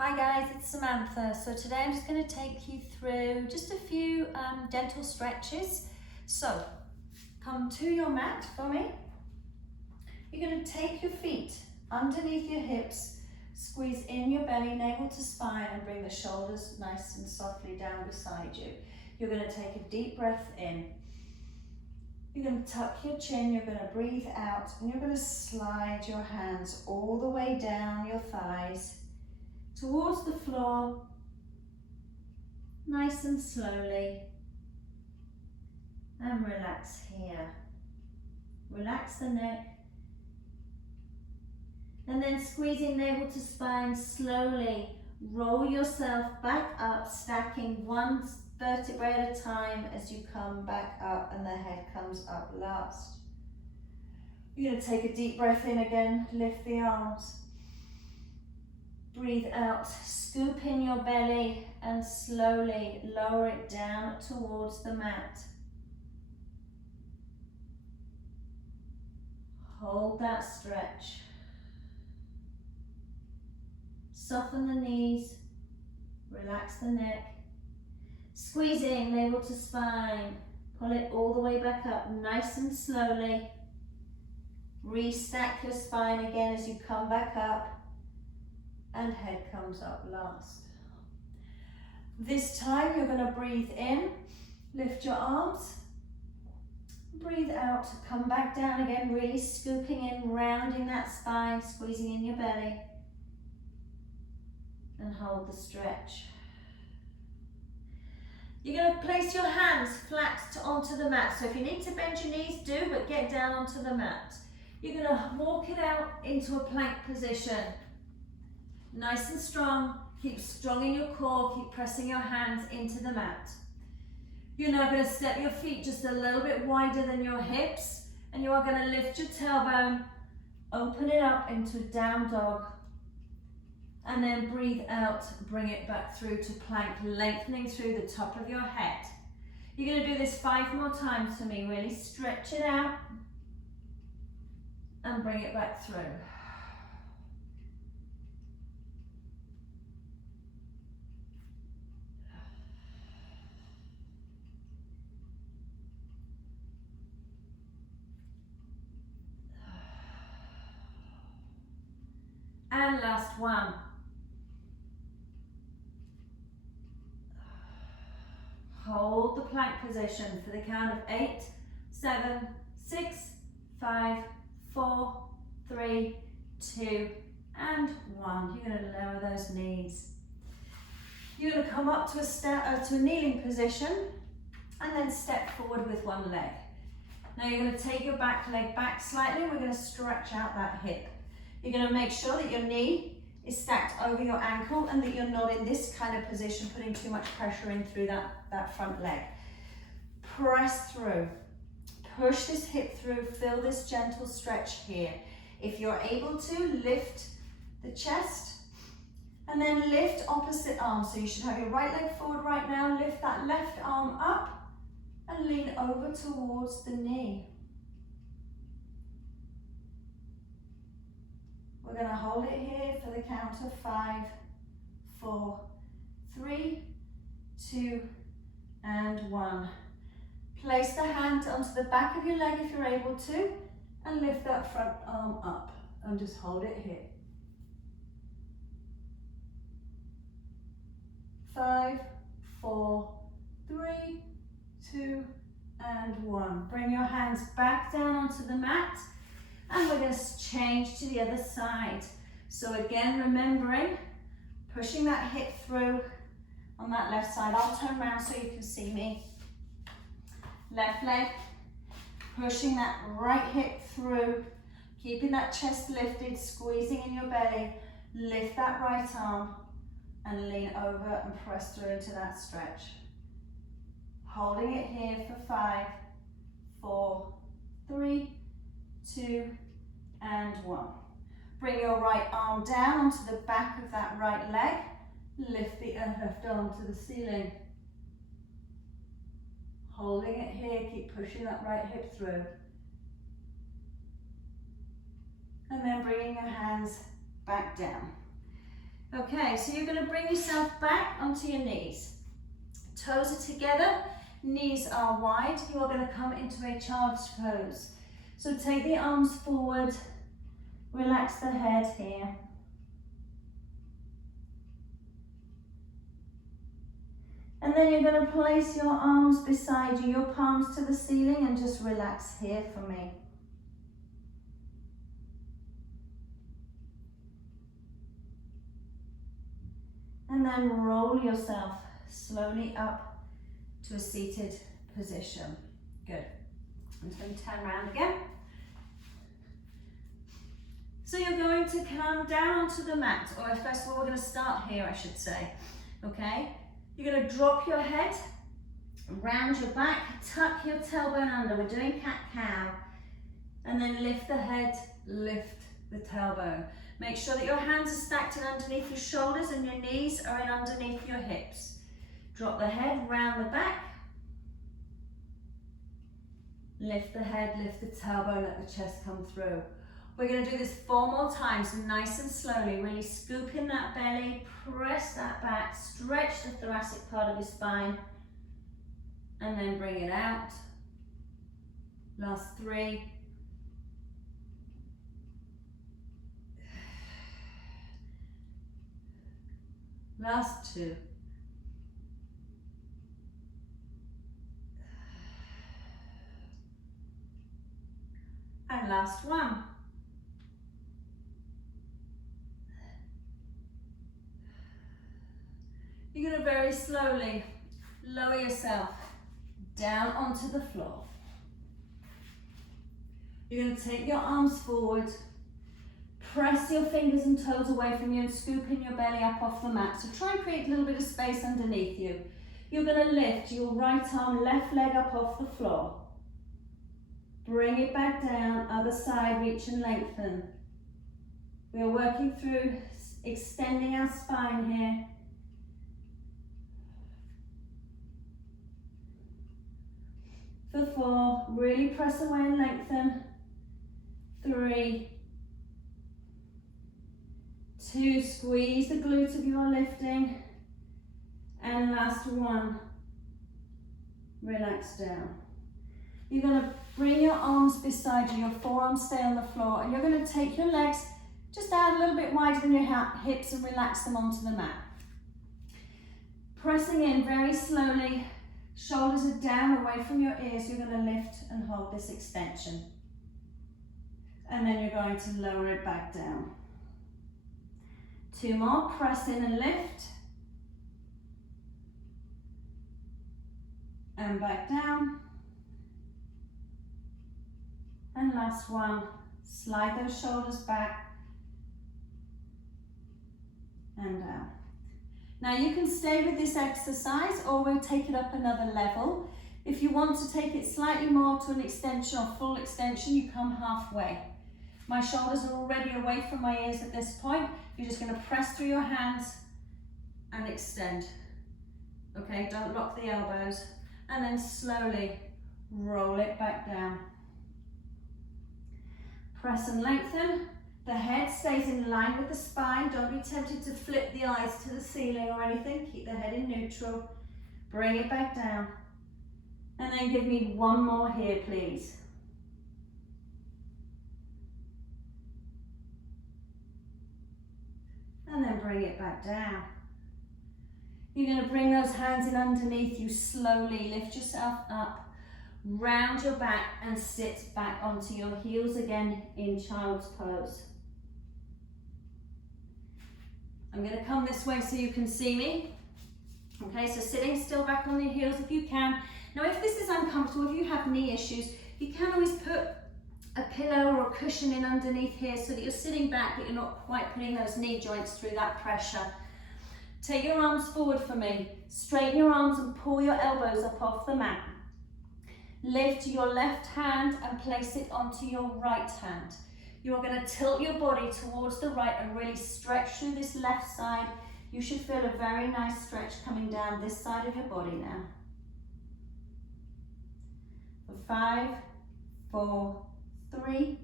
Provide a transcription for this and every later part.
Hi guys, it's Samantha. So today I'm just going to take you through just a few gentle stretches. So come to your mat for me. You're going to take your feet underneath your hips, squeeze in your belly, navel to spine, and bring the shoulders nice and softly down beside you. You're going to take a deep breath in. You're going to tuck your chin, you're going to breathe out, and you're going to slide your hands all the way down your thighs towards the floor, nice and slowly, and relax here. Relax the neck, and then squeezing navel to spine, slowly roll yourself back up, stacking one vertebrae at a time as you come back up and the head comes up last. You're going to take a deep breath in again, lift the arms. Breathe out, scoop in your belly and slowly lower it down towards the mat. Hold that stretch. Soften the knees, relax the neck. Squeeze in, navel to spine. Pull it all the way back up, nice and slowly. Restack your spine again as you come back up. And head comes up last. This time you're going to breathe in, lift your arms, breathe out, come back down again, really scooping in, rounding that spine, squeezing in your belly, and hold the stretch. You're going to place your hands flat onto the mat, so if you need to bend your knees, do, but get down onto the mat. You're going to walk it out into a plank position. Nice and strong, keep strong in your core, keep pressing your hands into the mat. You're now going to step your feet just a little bit wider than your hips, and you are going to lift your tailbone, open it up into down dog, and then breathe out, bring it back through to plank, lengthening through the top of your head. You're going to do this 5 more times for me, really stretch it out, and bring it back through. And last one. Hold the plank position for the count of 8, 7, 6, 5, 4, 3, 2, and 1. You're going to lower those knees. You're going to come up to a kneeling position and then step forward with one leg. Now you're going to take your back leg back slightly. We're going to stretch out that hip. You're going to make sure that your knee is stacked over your ankle and that you're not in this kind of position, putting too much pressure in through that front leg. Press through. Push this hip through. Feel this gentle stretch here. If you're able to, lift the chest and then lift opposite arm. So you should have your right leg forward right now. Lift that left arm up and lean over towards the knee. We're going to hold it here for the count of 5, 4, 3, 2, and 1. Place the hand onto the back of your leg if you're able to, and lift that front arm up, and just hold it here. 5, 4, 3, 2, and 1. Bring your hands back down onto the mat. And we're going to change to the other side. So again, remembering, pushing that hip through on that left side. I'll turn around so you can see me. Left leg, pushing that right hip through, keeping that chest lifted, squeezing in your belly. Lift that right arm and lean over and press through into that stretch. Holding it here for 5, 4, 3, 2, and 1. Bring your right arm down onto the back of that right leg. Lift the left arm to the ceiling. Holding it here, keep pushing that right hip through. And then bringing your hands back down. Okay, so you're going to bring yourself back onto your knees. Toes are together, knees are wide. You are going to come into a child's pose. So take the arms forward, relax the head here. And then you're going to place your arms beside you, your palms to the ceiling, and just relax here for me. And then roll yourself slowly up to a seated position. Good. I'm just going to turn around again. So you're going to come down onto the mat, or first of all, we're going to start here, I should say. Okay? You're going to drop your head, round your back, tuck your tailbone under. We're doing cat-cow. And then lift the head, lift the tailbone. Make sure that your hands are stacked in underneath your shoulders and your knees are in underneath your hips. Drop the head, round the back. Lift the head, lift the tailbone, let the chest come through. We're going to do this 4 more times, nice and slowly. Really scoop in that belly, press that back, stretch the thoracic part of your spine, and then bring it out. Last 3. Last 2. And last 1. You're going to very slowly lower yourself down onto the floor. You're going to take your arms forward, press your fingers and toes away from you and scoop in your belly up off the mat. So try and create a little bit of space underneath you. You're going to lift your right arm, left leg up off the floor. Bring it back down, other side, reach and lengthen. We are working through extending our spine here. For 4, really press away and lengthen. 3, 2, squeeze the glutes if you are lifting. And last 1, relax down. You're going to bring your arms beside you, your forearms stay on the floor, and you're going to take your legs just out a little bit wider than your hips and relax them onto the mat. Pressing in very slowly, shoulders are down away from your ears, you're going to lift and hold this extension. And then you're going to lower it back down. 2 more, press in and lift. And back down. And last 1, slide those shoulders back and down. Now you can stay with this exercise or we'll take it up another level. If you want to take it slightly more to an extension or full extension, you come halfway. My shoulders are already away from my ears at this point. You're just going to press through your hands and extend. Okay, don't lock the elbows. And then slowly roll it back down. Press and lengthen. The head stays in line with the spine. Don't be tempted to flip the eyes to the ceiling or anything. Keep the head in neutral. Bring it back down. And then give me 1 more here, please. And then bring it back down. You're going to bring those hands in underneath you slowly. Lift yourself up. Round your back and sit back onto your heels again in child's pose. I'm going to come this way so you can see me. Okay, so sitting still back on the heels if you can. Now if this is uncomfortable, if you have knee issues, you can always put a pillow or a cushion in underneath here so that you're sitting back but you're not quite putting those knee joints through that pressure. Take your arms forward for me. Straighten your arms and pull your elbows up off the mat. Lift your left hand and place it onto your right hand. You are going to tilt your body towards the right and really stretch through this left side. You should feel a very nice stretch coming down this side of your body now. For 5, 4, 3,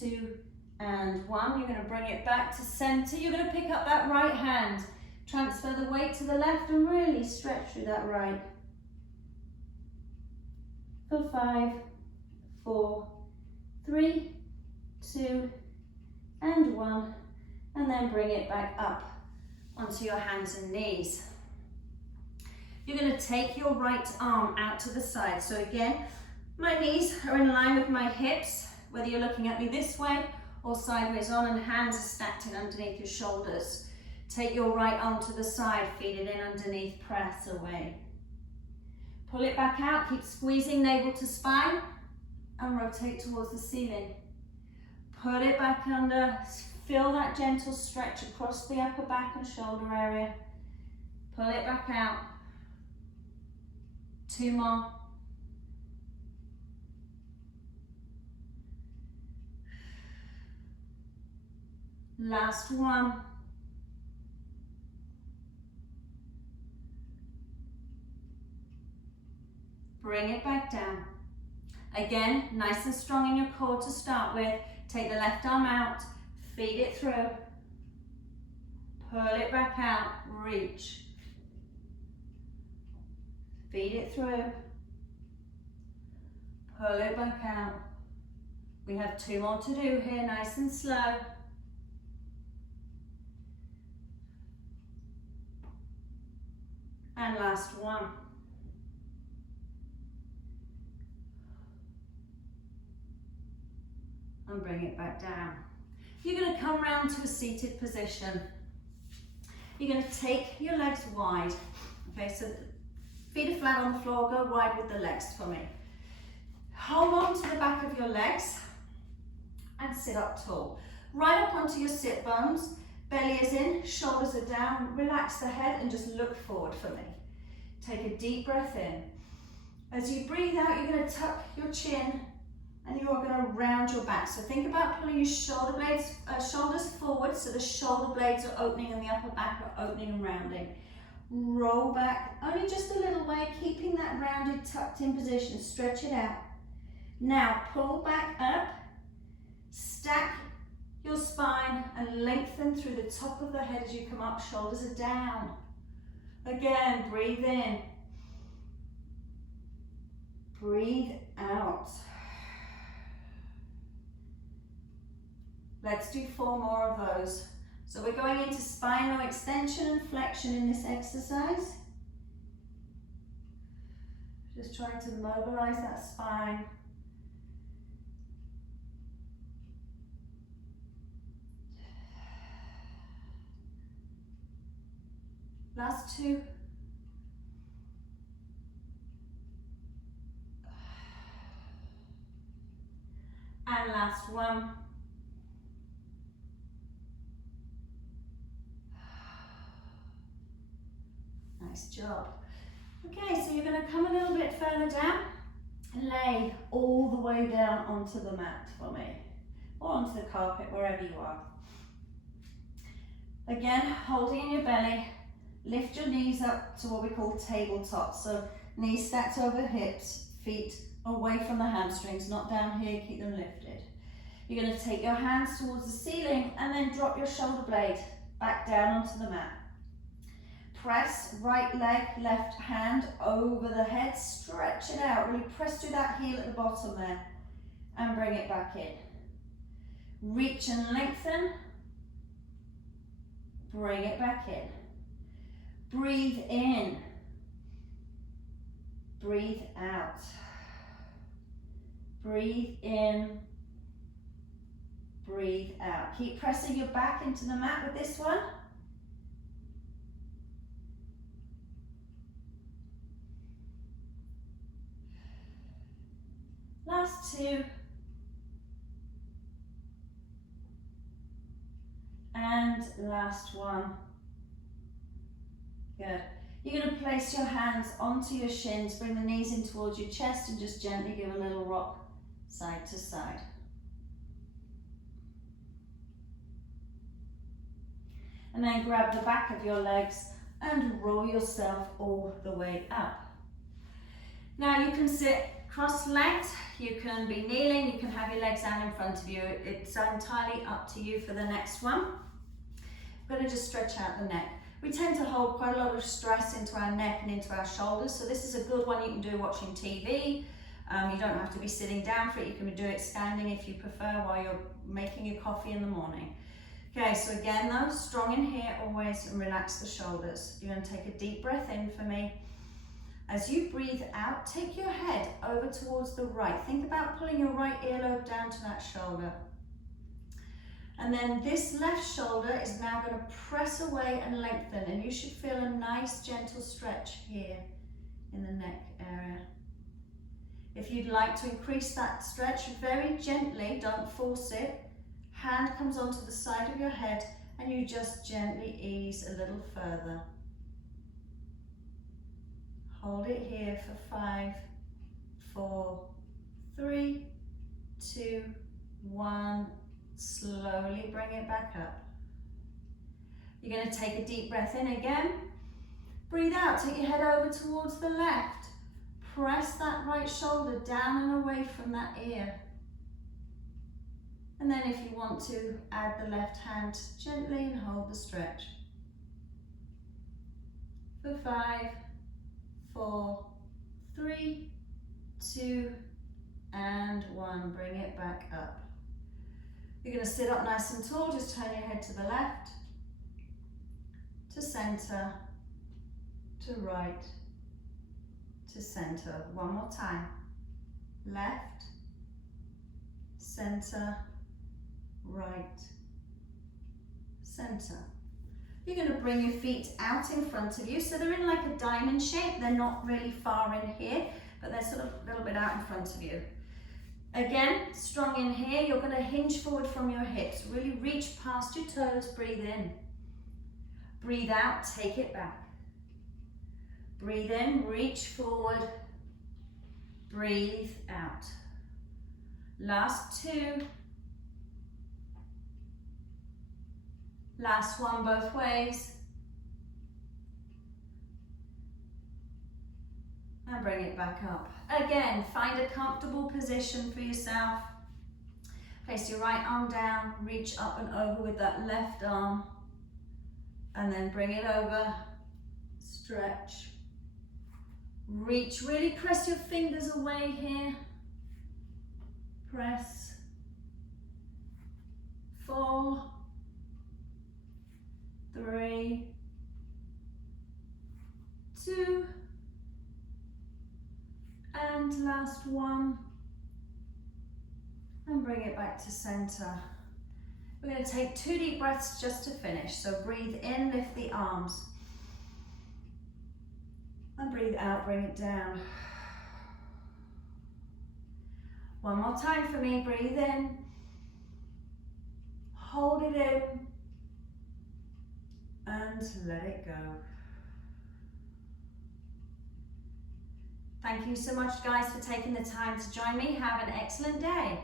2, and 1. You're going to bring it back to center. You're going to pick up that right hand, transfer the weight to the left and really stretch through that right. For 5, 4, 3, 2, and 1. And then bring it back up onto your hands and knees. You're going to take your right arm out to the side. So again, my knees are in line with my hips, whether you're looking at me this way or sideways on, and hands are stacked in underneath your shoulders. Take your right arm to the side, feed it in underneath, press away. Pull it back out, keep squeezing navel to spine, and rotate towards the ceiling. Put it back under, feel that gentle stretch across the upper back and shoulder area. Pull it back out. 2 more. Last one. Bring it back down. Again, nice and strong in your core to start with. Take the left arm out, feed it through. Pull it back out, reach. Feed it through. Pull it back out. We have 2 more to do here, nice and slow. And last one. And bring it back down. You're going to come round to a seated position. You're going to take your legs wide. Okay, so feet are flat on the floor, go wide with the legs for me. Hold on to the back of your legs and sit up tall. Right up onto your sit bones, belly is in, shoulders are down, relax the head and just look forward for me. Take a deep breath in. As you breathe out, you're going to tuck your chin and you are going to round your back. So think about pulling your shoulders forward so the shoulder blades are opening and the upper back are opening and rounding. Roll back, only just a little way, keeping that rounded, tucked in position. Stretch it out. Now pull back up, stack your spine and lengthen through the top of the head as you come up. Shoulders are down. Again, breathe in. Breathe out. Let's do 4 more of those. So we're going into spinal extension and flexion in this exercise. Just trying to mobilize that spine. Last 2. And last 1. Nice job. Okay, so you're going to come a little bit further down and lay all the way down onto the mat for me, or onto the carpet, wherever you are. Again, holding in your belly, lift your knees up to what we call tabletop. So knees stacked over hips, feet away from the hamstrings, not down here, keep them lifted. You're going to take your hands towards the ceiling and then drop your shoulder blade back down onto the mat. Press right leg, left hand over the head, stretch it out, really press through that heel at the bottom there and bring it back in. Reach and lengthen, bring it back in. Breathe in, breathe out. Breathe in, breathe out. Keep pressing your back into the mat with this one. Last 2. And last 1. Good. You're going to place your hands onto your shins, bring the knees in towards your chest and just gently give a little rock side to side. And then grab the back of your legs and roll yourself all the way up. Now you can sit Cross-legged, you can be kneeling, you can have your legs out in front of you. It's entirely up to you for the next one. I'm going to just stretch out the neck. We tend to hold quite a lot of stress into our neck and into our shoulders, so this is a good one you can do watching TV. You don't have to be sitting down for it, you can do it standing if you prefer while you're making your coffee in the morning. Okay, so again though, strong in here always, and relax the shoulders. You're going to take a deep breath in for me. As you breathe out, take your head over towards the right. Think about pulling your right earlobe down to that shoulder. And then this left shoulder is now going to press away and lengthen, and you should feel a nice gentle stretch here in the neck area. If you'd like to increase that stretch, very gently, don't force it. Hand comes onto the side of your head and you just gently ease a little further. Hold it here for 5, 4, 3, 2, 1. Slowly bring it back up. You're going to take a deep breath in again. Breathe out, take your head over towards the left. Press that right shoulder down and away from that ear. And then if you want to, add the left hand gently and hold the stretch. For 5, 4, 3, 2, and 1. Bring it back up. You're going to sit up nice and tall, just turn your head to the left, to center, to right, to center. One more time. Left, center, right, center. You're going to bring your feet out in front of you, so they're in like a diamond shape. They're not really far in here, but they're sort of a little bit out in front of you. Again, strong in here, you're going to hinge forward from your hips. Really reach past your toes, breathe in. Breathe out, take it back. Breathe in, reach forward. Breathe out. Last 2. Last one both ways. And bring it back up. Again, find a comfortable position for yourself. Place your right arm down, reach up and over with that left arm, and then bring it over, stretch, reach, really press your fingers away here, press, 4, 3, 2, and last one, and bring it back to center. We're going to take 2 deep breaths just to finish. So breathe in, lift the arms, and breathe out, bring it down. One more time for me, breathe in, hold it in, and let it go. Thank you so much, guys, for taking the time to join me. Have an excellent day.